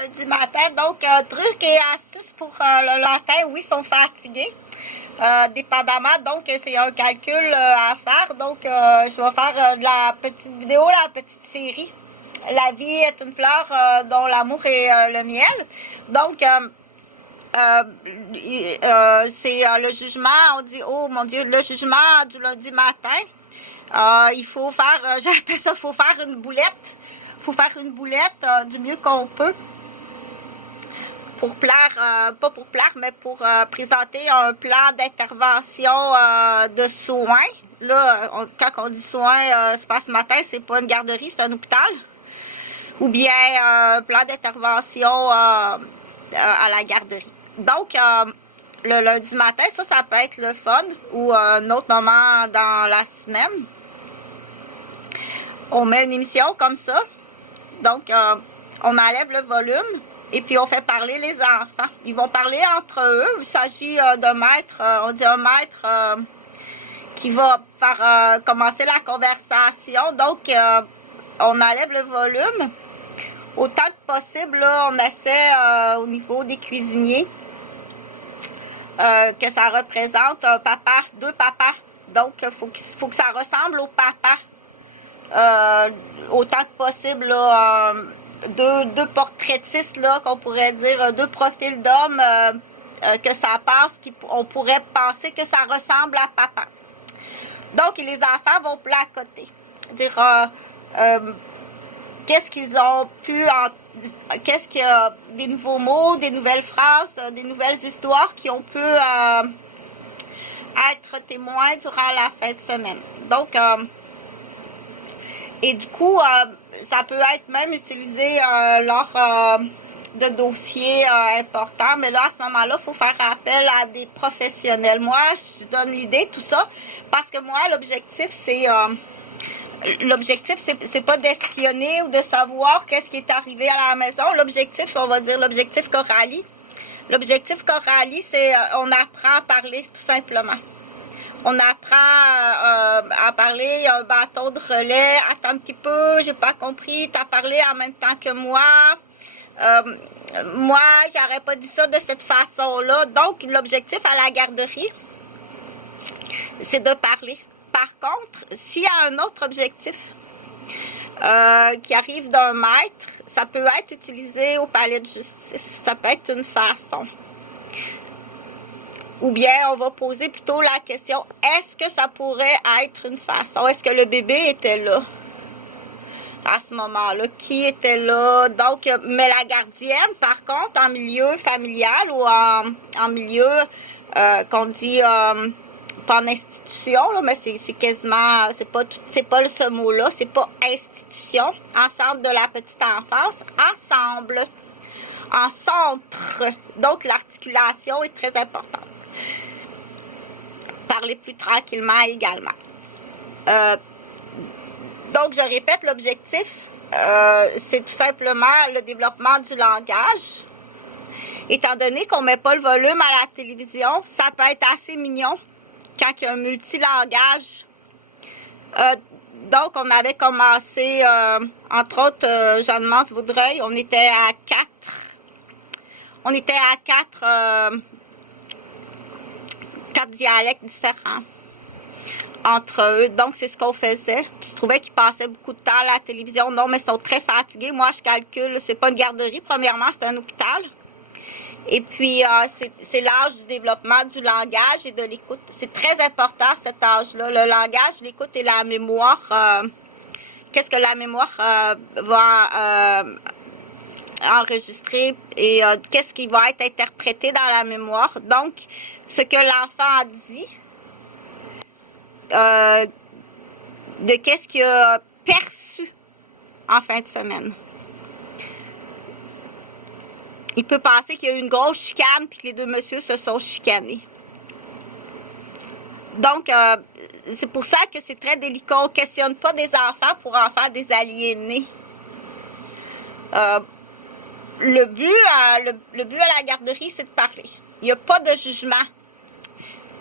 Lundi matin, donc trucs et astuces pour le matin, oui, ils sont fatigués. Dépendamment, donc c'est un calcul à faire. Donc je vais faire de la petite vidéo, la petite série. La vie est une fleur dont l'amour est le miel. Donc c'est le jugement, on dit, oh mon Dieu, le jugement du lundi matin. Il faut faire, j'appelle ça, faut faire une boulette. Faut faire une boulette du mieux qu'on peut. Pour plaire, pas pour plaire, mais pour présenter un plan d'intervention de soins. Là, quand on dit soins, c'est pas ce matin, c'est pas une garderie, c'est un hôpital. Ou bien un plan d'intervention à la garderie. Donc, le lundi matin, ça peut être le fun ou un autre moment dans la semaine. On met une émission comme ça. Donc, on enlève le volume. Et puis, on fait parler les enfants. Ils vont parler entre eux. Il s'agit d'un maître, on dit un maître qui va faire commencer la conversation. Donc, on enlève le volume. Autant que possible, là, on essaie au niveau des cuisiniers que ça représente un papa, deux papas. Donc, il faut que ça ressemble au papa. Autant que possible, là, deux portraitistes, là, qu'on pourrait dire, deux profils d'hommes, que ça passe, on pourrait penser que ça ressemble à papa. Donc, les enfants vont placoter. Dire, qu'est-ce qu'ils ont pu, qu'est-ce qu'il y a, des nouveaux mots, des nouvelles phrases, des nouvelles histoires qui ont pu être témoins durant la fin de semaine. Donc, et du coup, ça peut être même utilisé lors de dossiers importants, mais là, à ce moment-là, il faut faire appel à des professionnels. Moi, je donne l'idée, tout ça, parce que moi, l'objectif, c'est pas d'espionner ou de savoir qu'est-ce qui est arrivé à la maison. L'objectif, on va dire l'objectif Coralie. L'objectif Coralie, c'est on apprend à parler, tout simplement. On apprend à parler, un bâton de relais. Attends un petit peu, j'ai pas compris, t'as parlé en même temps que moi. Moi, j'aurais pas dit ça de cette façon-là. Donc, l'objectif à la garderie, c'est de parler. Par contre, s'il y a un autre objectif qui arrive d'un maître, ça peut être utilisé au palais de justice. Ça peut être une façon. Ou bien, on va poser plutôt la question, est-ce que ça pourrait être une façon? Est-ce que le bébé était là à ce moment-là? Qui était là? Donc, mais la gardienne, par contre, en milieu familial ou en milieu qu'on dit pas en institution, là, mais c'est quasiment, c'est pas ce mot-là, c'est pas institution, ensemble de la petite enfance, ensemble, en centre. Donc, l'articulation est très importante. Parler plus tranquillement également. Donc, je répète, l'objectif, c'est tout simplement le développement du langage. Étant donné qu'on ne met pas le volume à la télévision, ça peut être assez mignon quand il y a un multilangage. Donc, on avait commencé, entre autres, Jeanne-Mance Vaudreuil, on était à 4. On était à 4 dialectes différents entre eux. Donc, c'est ce qu'on faisait. Je trouvais qu'ils passaient beaucoup de temps à la télévision. Non, mais ils sont très fatigués. Moi, je calcule, c'est pas une garderie, premièrement, c'est un hôpital. Et puis, c'est l'âge du développement du langage et de l'écoute. C'est très important, cet âge-là. Le langage, l'écoute et la mémoire. Qu'est-ce que la mémoire va enregistrer et qu'est-ce qui va être interprété dans la mémoire. Donc, ce que l'enfant a dit, de qu'est-ce qu'il a perçu en fin de semaine. Il peut penser qu'il y a eu une grosse chicane puis que les deux messieurs se sont chicanés. Donc, c'est pour ça que c'est très délicat. On ne questionne pas des enfants pour en faire des aliénés. Le but à la garderie, c'est de parler. Il n'y a pas de jugement.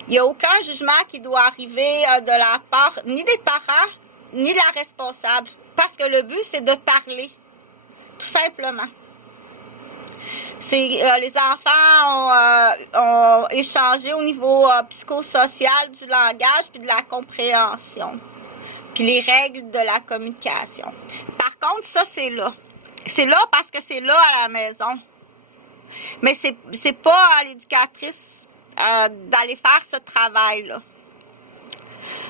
Il n'y a aucun jugement qui doit arriver de la part ni des parents, ni de la responsable. Parce que le but, c'est de parler. Tout simplement. Les enfants ont échangé au niveau psychosocial du langage puis de la compréhension, puis les règles de la communication. Par contre, ça, c'est là. C'est là parce que c'est là à la maison. Mais c'est pas à l'éducatrice d'aller faire ce travail-là.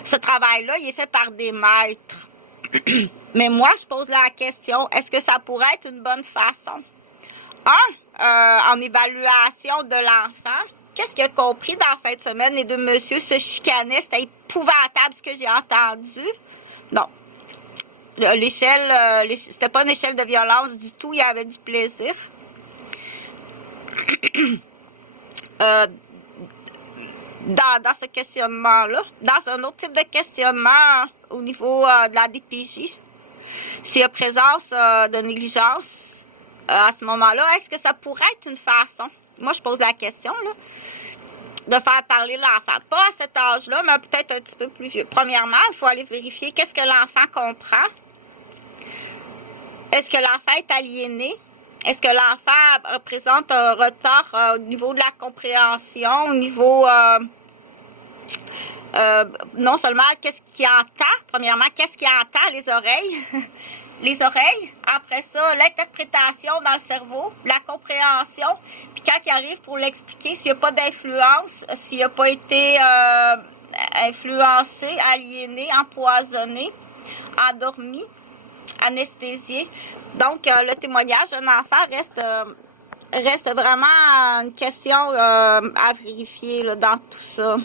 Ce travail-là, il est fait par des maîtres. Mais moi, je pose la question, est-ce que ça pourrait être une bonne façon? En évaluation de l'enfant, qu'est-ce qu'il a compris dans la fin de semaine? Les deux messieurs se chicanaient, c'était épouvantable ce que j'ai entendu. Non. L'échelle, c'était pas une échelle de violence du tout, il y avait du plaisir. Dans ce questionnement-là, dans un autre type de questionnement au niveau de la DPJ, s'il y a présence de négligence à ce moment-là, est-ce que ça pourrait être une façon, moi je pose la question, là, de faire parler l'enfant, pas à cet âge-là, mais peut-être un petit peu plus vieux. Premièrement, il faut aller vérifier qu'est-ce que l'enfant comprend. Est-ce que l'enfant est aliéné? Est-ce que l'enfant représente un retard au niveau de la compréhension, au niveau non seulement qu'est-ce qu'il entend, premièrement, qu'est-ce qu'il entend, les oreilles, les oreilles, après ça, l'interprétation dans le cerveau, la compréhension, puis quand il arrive pour l'expliquer, s'il n'y a pas d'influence, s'il n'a pas été influencé, aliéné, empoisonné, endormi, anesthésié. Donc, le témoignage d'un enfant reste vraiment une question à vérifier là, dans tout ça.